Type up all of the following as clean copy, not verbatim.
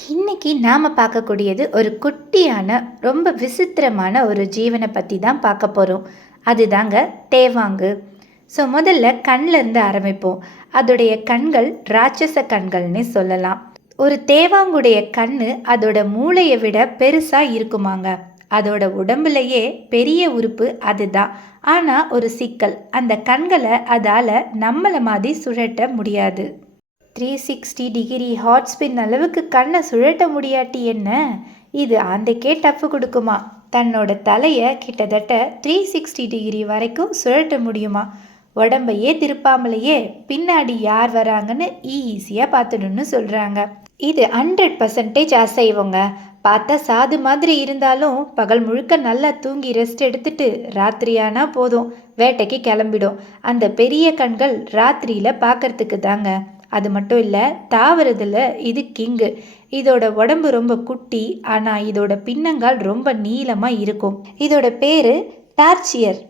இன்னைக்கு நாம் பார்க்கக்கூடியது ஒரு குட்டியான ரொம்ப விசித்திரமான ஒரு ஜீவனை பற்றி தான் பார்க்க போகிறோம். அதுதாங்க தேவாங்கு. ஸோ முதல்ல கண்ணிலேருந்து ஆரம்பிப்போம். அதோடைய கண்கள் ராட்சச கண்கள்னு சொல்லலாம். ஒரு தேவாங்குடைய கண்ணு அதோட மூளையை விட பெருசாக இருக்குமாங்க. அதோட உடம்புலையே பெரிய உறுப்பு அதுதான். ஆனால் ஒரு சிக்கல், அந்த கண்களை அதால் நம்மளை மாதிரி சுழட்ட முடியாது. 360 டிகிரி ஹாட் ஸ்பின் அளவுக்கு கண்ணை சுழட்ட முடியாட்டி என்ன, இது ஆந்தைக்கே டஃப் கொடுக்குமா. தன்னோட தலையை கிட்டத்தட்ட 360 டிகிரி வரைக்கும் சுழட்ட முடியுமா. உடம்பையே திருப்பாமலேயே பின்னாடி யார் வராங்கன்னு ஈஸியாக பார்த்துடுன்னு சொல்கிறாங்க. இது 100% அசைவங்க. பார்த்தா சாது மாதிரி இருந்தாலும் பகல் முழுக்க நல்லா தூங்கி ரெஸ்ட் எடுத்துட்டு ராத்திரியானா போதும் வேட்டைக்கு கிளம்பிடும். அந்த பெரிய கண்கள் ராத்திரியில் பார்க்கறதுக்கு தாங்க. அது மட்டும் இல்லை, தாவரத்தில் இது கிங்கு. இதோட உடம்பு ரொம்ப குட்டி, ஆனால் இதோட பின்னங்கால் ரொம்ப நீளமாக இருக்கும். இதோட பேர் டார்ச்சியர்.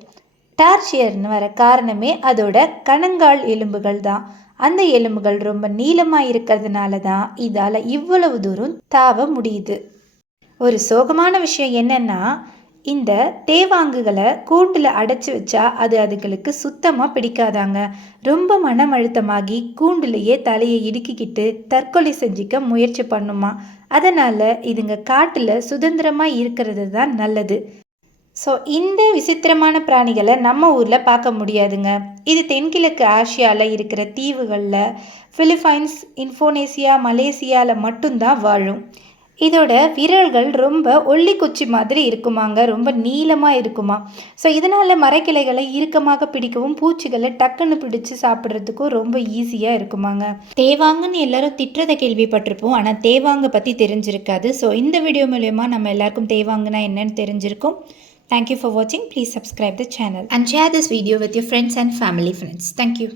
டார்ச்சியர்னு வர காரணமே அதோட கணங்கால் எலும்புகள் தான். அந்த எலும்புகள் ரொம்ப நீளமாக இருக்கிறதுனால தான் இதால் இவ்வளவு தூரம் தாவ முடியுது. ஒரு சோகமான விஷயம் என்னென்னா, இந்த தேவாங்குகளை கூண்டில் அடைச்சி வச்சா அது அதுகளுக்கு சுத்தமாக பிடிக்காதாங்க. ரொம்ப மனம் அழுத்தமாகி கூண்டுலேயே தலையை இடுக்கிக்கிட்டு தற்கொலை செஞ்சிக்க முயற்சி பண்ணுமா. அதனால் இதுங்க காட்டில் சுதந்திரமாக இருக்கிறது தான் நல்லது. ஸோ இந்த விசித்திரமான பிராணிகளை நம்ம ஊரில் பார்க்க முடியாதுங்க. இது தென்கிழக்கு ஆசியாவில் இருக்கிற தீவுகளில், பிலிப்பைன்ஸ், இந்தோனேசியா, மலேசியாவில் மட்டும்தான் வாழும். இதோட விரல்கள் ரொம்ப ஒல்லி குச்சி மாதிரி இருக்குமாங்க, ரொம்ப நீளமாக இருக்குமா. ஸோ இதனால் மரக்கிளைகளை இறுக்கமாக பிடிக்கவும் பூச்சிகளை டக்குன்னு பிடிச்சி சாப்பிட்றதுக்கும் ரொம்ப ஈஸியாக இருக்குமாங்க. தேவாங்குன்னு எல்லாரும் திட்டுறதை கேள்விப்பட்டிருப்போம், ஆனால் தேவாங்க பற்றி தெரிஞ்சிருக்காது. ஸோ இந்த வீடியோ மூலமா நம்ம எல்லாருக்கும் தேவாங்குனா என்னன்னு தெரிஞ்சிருக்கும். Thank you for watching. Please subscribe the channel and share this video with your friends and family friends. Thank you.